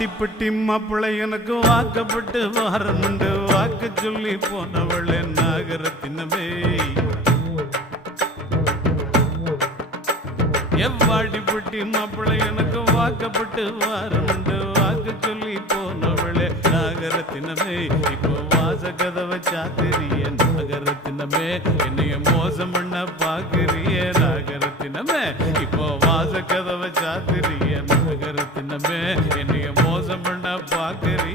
வாடிப்பட்டி மாப்பிள்ளை எனக்கு வாக்கப்பட்டு வாரமுண்டு வாக்கு சொல்லி போனவளே நாகரத்தினமே எவ்வாடிப்பட்டி மாப்பிள்ளை எனக்கு வாக்கப்பட்டு வாரமுண்டு வாக்கு சொல்லி போனவளே நாகரத்தினமே இப்போ வாச கதவை சாத்திரிய நாகரத்தினமே என்னைய மோசம் பண்ண பாக்குறிய நாகரத்தினமே இப்போ வாச கதவை சாத்திரிய நாகரத்தினமே என்னைய மோசம் பண்ண பாக்குறிய